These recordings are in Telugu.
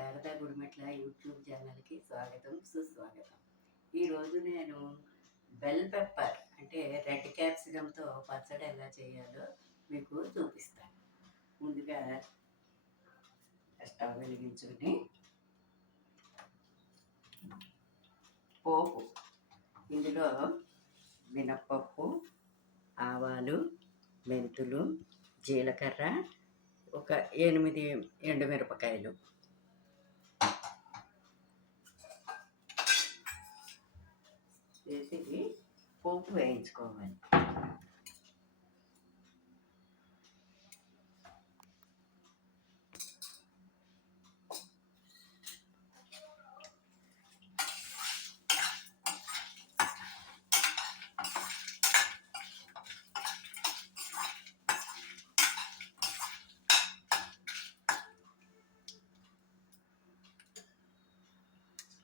శారదా గుడిమెట్ల యూట్యూబ్ ఛానల్కి స్వాగతం సుస్వాగతం. ఈరోజు నేను బెల్ పెప్పర్ అంటే రెడ్ క్యాప్సికంతో పచ్చడి ఎలా చేయాలో మీకు చూపిస్తాను. ముందుగా స్టవ్ వెలిగించుకొని పోపు, ఇందులో మినప్పప్పు, ఆవాలు, మెంతులు, జీలకర్ర, ఒక 8 ఎండుమిరపకాయలు వేసి పోపు వేయించుకోవాలి.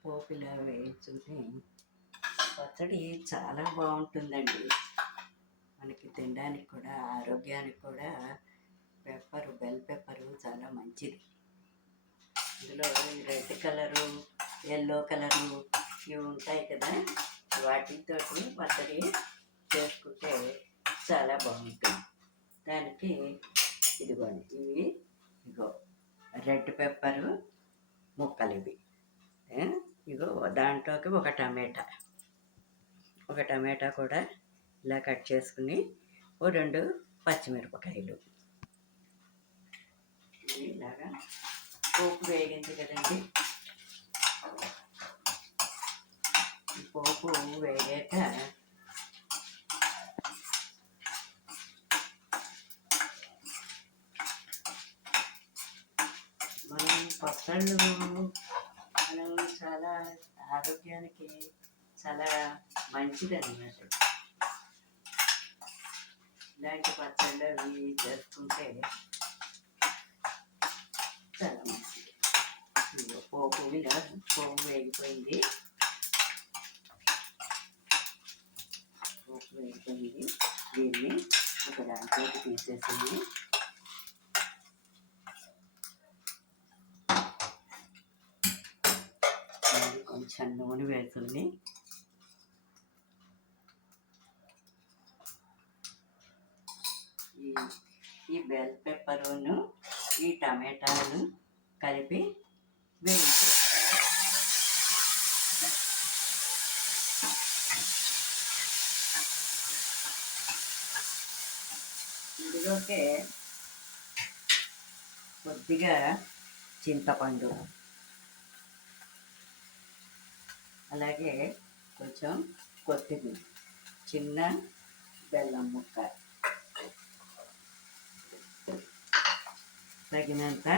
పోపు ఇలా వేయించుకుంటే పచ్చడి చాలా బాగుంటుందండి. మనకి తినడానికి కూడా, ఆరోగ్యానికి కూడా బెల్ పెప్పరు చాలా మంచిది. ఇందులో రెడ్ కలరు, ఎల్లో కలరు ఇవి ఉంటాయి కదా, వాటితో పచ్చడి చేసుకుంటే చాలా బాగుంటుంది. దానికి ఇదిగోండి, ఇగో రెడ్ పెప్పరు ముక్కలు ఇవి. ఇగో దాంట్లోకి ఒక టమాటా కూడా ఇలా కట్ చేసుకుని, 2 పచ్చిమిరపకాయలు ఇలాగా పోపు వేగింది కదండి. పోపు వేగాక మనం పచ్చళ్ళు మనం చాలా ఆరోగ్యానికి చాలా మంచిదన్నమాట. ఇలాంటి పచ్చళ్ళు అవి చేసుకుంటే చాలా మంచిది. పోపు వేగిపోయింది. దీన్ని ఒక దాంట్లోకి తీసేసింది. కొంచెం నూనె వేసుకుని ఈ బెల్ పెప్పరును ఈ టమాటాలను కలిపి వేయించాలి. ఇందులోకే కొద్దిగా చింతపండు, అలాగే కొంచెం కొత్తిమీర, చిన్న బెల్లం ముక్క, తగినంత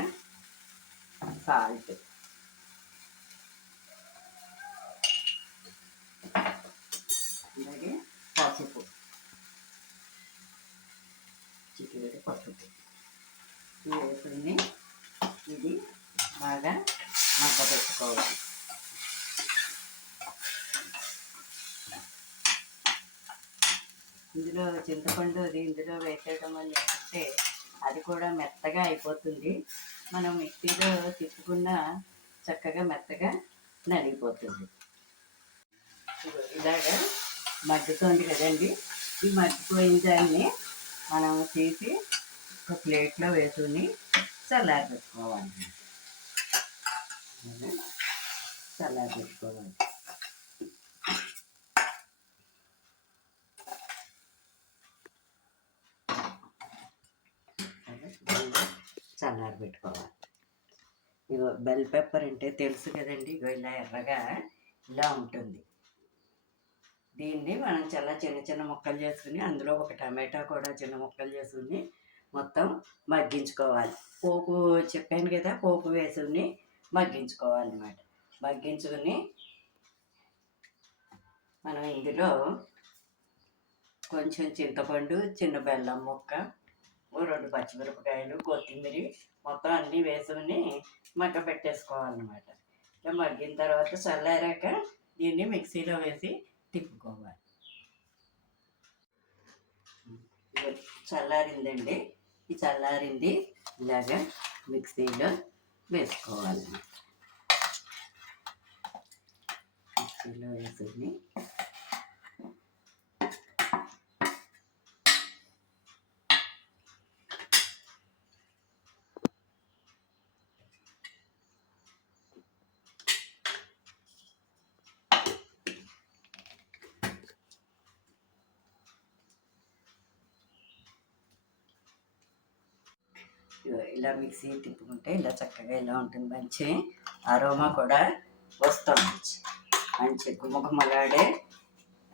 సాల్ట్, అలాగే పసుపు, చిటికెడు పసుపు వేసుకుని ఇది బాగా మగ్గపెట్టుకోవాలి. ఇందులో చింతపండు ఇందులో వేసేయడం వల్ల ఏంటంటే అది కూడా మెత్తగా అయిపోతుంది. మనం మిక్సీలో తిప్పుకున్న చక్కగా మెత్తగా నలిగిపోతుంది. ఇలాగా మగ్గుతుంది కదండి. ఈ మగ్గిపోయిన దాన్ని మనం తీసి ఒక ప్లేట్లో వేసుకుని చల్లారబెట్టుకోవాలి. చల్లారబెట్టుకోవాలి. ఇగో బెల్ పెప్పర్ అంటే తెలుసు కదండి. ఇగో ఇలా ఎర్రగా ఇలా ఉంటుంది. దీన్ని మనం చాలా చిన్న చిన్న ముక్కలు చేసుకుని, అందులో ఒక టమాటా కూడా చిన్న ముక్కలు చేసుకుని మొత్తం మగ్గించుకోవాలి. పోపు చెప్పాను కదా, పోపు వేసుకుని మగ్గించుకోవాలన్నమాట. మగ్గించుకుని మనం ఇందులో కొంచెం చింతపండు, చిన్న బెల్లం ముక్క, 2 పచ్చిమిరపకాయలు, కొత్తిమీర మొత్తం అన్నీ వేసుకుని మగ్గ పెట్టేసుకోవాలన్నమాట. ఇలా మగ్గిన తర్వాత చల్లారాక దీన్ని మిక్సీలో వేసి తిప్పుకోవాలి. చల్లారిందండి. ఈ చల్లారింది ఇలాగా మిక్సీలో వేసుకోవాలి. మిక్సీలో వేసుకుని ఇలా మిక్సీ తిప్పుకుంటే ఇలా చక్కగా ఇలా ఉంటుంది. మంచి అరోమా కూడా వస్తుంది. మంచి గుమగుమలాడే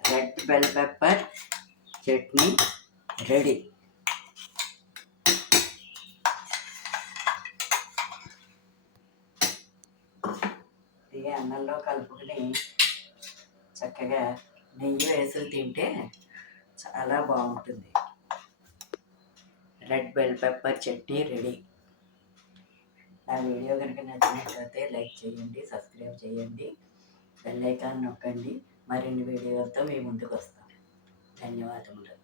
red bell pepper chutney ready. ఇది అన్నంలో కలుపుకుని చక్కగా నెయ్యి వేసులు తింటే చాలా బాగుంటుంది. Red bell pepper chutney ready. నా వీడియో కనుక నచ్చినట్లయితే లైక్ చేయండి, సబ్స్క్రైబ్ చేయండి, బెల్ ఐకాన్ నొక్కండి. మరిన్ని వీడియోలతో మీ ముందుకు వస్తాను. ధన్యవాదములు.